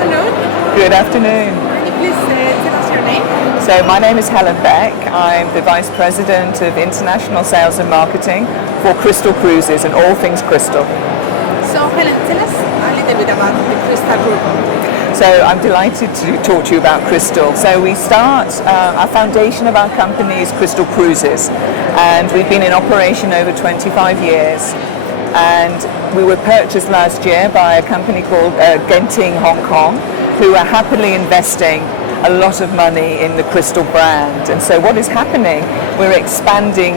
afternoon. Good afternoon. Can you please tell us your name? So my name is Helen Beck. I'm the Vice President of International Sales and Marketing for Crystal Cruises and all things Crystal. So Helen, tell us a little bit about the Crystal Group. So I'm delighted to talk to you about Crystal. So we start, our foundation of our company is Crystal Cruises, and we've been in operation over 25 years. And we were purchased last year by a company called Genting Hong Kong, who are happily investing a lot of money in the Crystal brand. And so what is happening, we're expanding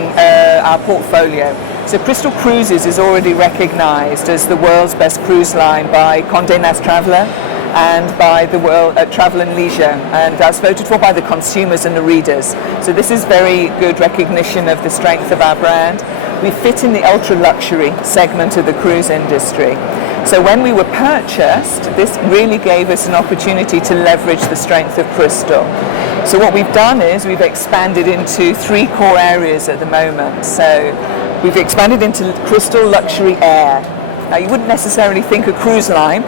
our portfolio. So Crystal Cruises is already recognized as the world's best cruise line by Condé Nast Traveler and by the World Travel and Leisure, and as voted for by the consumers and the readers. So this is very good recognition of the strength of our brand. We fit in the ultra luxury segment of the cruise industry. So when we were purchased, this really gave us an opportunity to leverage the strength of Crystal. So what we've done is we've expanded into 3 core areas at the moment. So we've expanded into Crystal Luxury Air. Now you wouldn't necessarily think a cruise line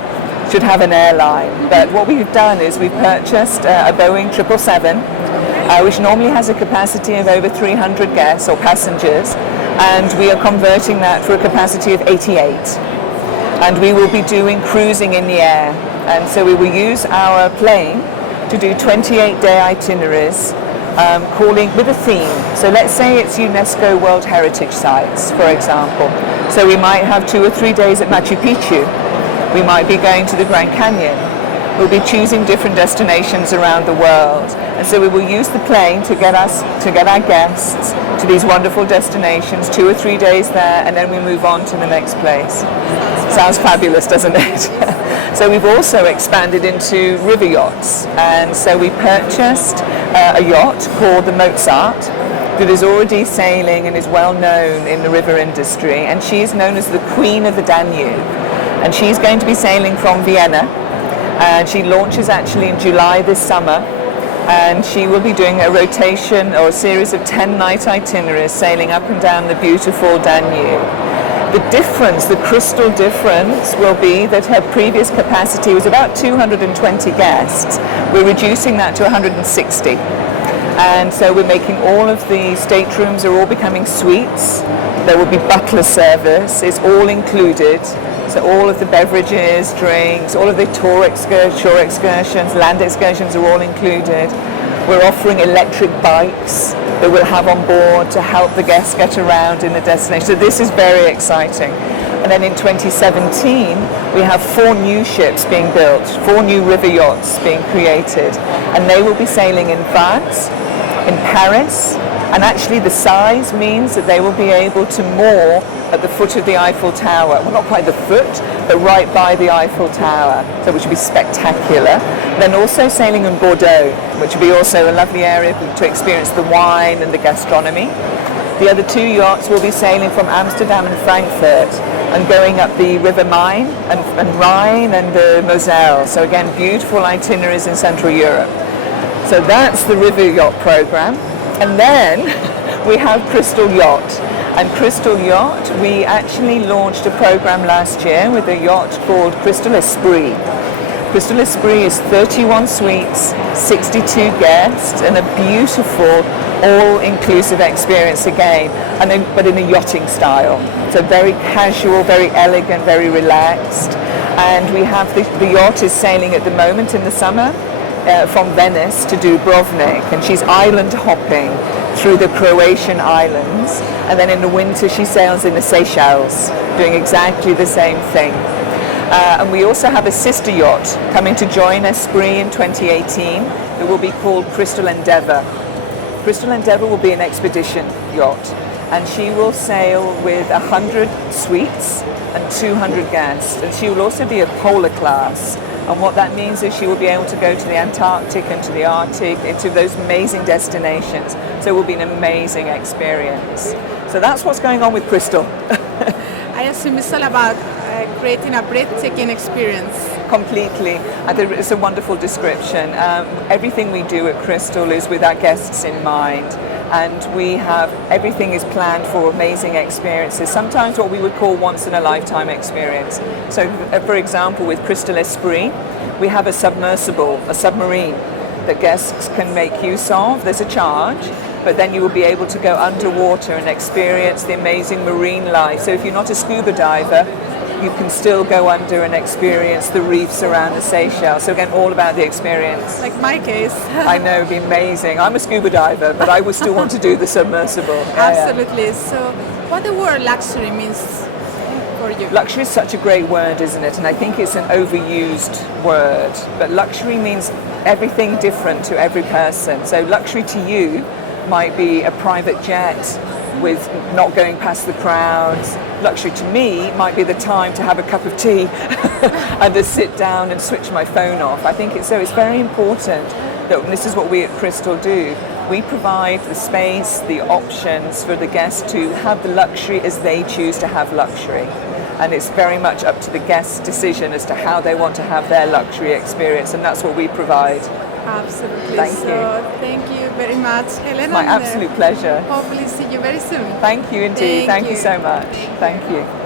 should have an airline, but what we've done is we've purchased a Boeing 777, which normally has a capacity of over 300 guests or passengers, and we are converting that for a capacity of 88. And we will be doing cruising in the air, and so we will use our plane to do 28-day itineraries, calling with a theme. So let's say it's UNESCO World Heritage Sites, for example. So we might have 2 or 3 days at Machu Picchu. We might be going to the Grand Canyon. We'll be choosing different destinations around the world. And so we will use the plane to get our guests to these wonderful destinations, 2 or 3 days there, and then we move on to the next place. Sounds fabulous, doesn't it? So we've also expanded into river yachts. And so we purchased a yacht called the Mozart that is already sailing and is well known in the river industry. And she is known as the Queen of the Danube. And she's going to be sailing from Vienna, and she launches actually in July this summer, and she will be doing a rotation or a series of 10-night itineraries sailing up and down the beautiful Danube. The difference, the Crystal difference, will be that her previous capacity was about 220 guests. We're reducing that to 160. And so we're making all of the staterooms are all becoming suites. There will be butler service, it's all included. So all of the beverages, drinks, all of the shore excursions, land excursions are all included. We're offering electric bikes that we'll have on board to help the guests get around in the destination. So this is very exciting. And then in 2017, we have 4 new ships being built, 4 new river yachts being created. And they will be sailing in France, in Paris, and actually the size means that they will be able to moor at the foot of the Eiffel Tower. Well, not quite the foot, but right by the Eiffel Tower, so which would be spectacular. Then also sailing in Bordeaux, which would be also a lovely area to experience the wine and the gastronomy. The other 2 yachts will be sailing from Amsterdam and Frankfurt and going up the River Main and Rhine and the Moselle. So again, beautiful itineraries in Central Europe. So that's the river yacht program. And then we have Crystal Yacht. And Crystal Yacht, we actually launched a program last year with a yacht called Crystal Esprit. Crystal Esprit is 31 suites, 62 guests, and a beautiful all-inclusive experience again, but in a yachting style. So very casual, very elegant, very relaxed. And we have the yacht is sailing at the moment in the summer from Venice to Dubrovnik, and she's island hopping through the Croatian islands, and then in the winter she sails in the Seychelles, doing exactly the same thing. And we also have a sister yacht coming to join Esprit in 2018 that will be called Crystal Endeavour. Crystal Endeavour will be an expedition yacht, and she will sail with 100 suites and 200 guests, and she will also be a polar class. And what that means is she will be able to go to the Antarctic and to the Arctic, into those amazing destinations. So it will be an amazing experience. So that's what's going on with Crystal. I assume it's all about creating a breathtaking experience. Completely. It's a wonderful description. Everything we do at Crystal is with our guests in mind. And we have, everything is planned for amazing experiences, sometimes what we would call once in a lifetime experience. So for example, with Crystal Esprit, We have a submersible, a submarine that guests can make use of. There's a charge, but then you will be able to go underwater and experience the amazing marine life. So if you're not a scuba diver, you can still go under and experience the reefs around the Seychelles. So again, all about the experience. Like my case. I know, it'd be amazing. I'm a scuba diver, but I would still want to do the submersible. Absolutely. So what the word luxury means for you? Luxury is such a great word, isn't it? And I think it's an overused word. But luxury means everything different to every person. So luxury to you might be a private jet with not going past the crowds. Luxury to me might be the time to have a cup of tea and to sit down and switch my phone off. I think it's very important that, and this is what we at Crystal do, we provide the space, the options for the guests to have the luxury as they choose to have luxury. And it's very much up to the guest's decision as to how they want to have their luxury experience, and that's what we provide. Absolutely. Thank you. Thank you very much, Helen. My absolute pleasure. Hopefully see you very soon. Thank you indeed. Thank you so much. Thank you.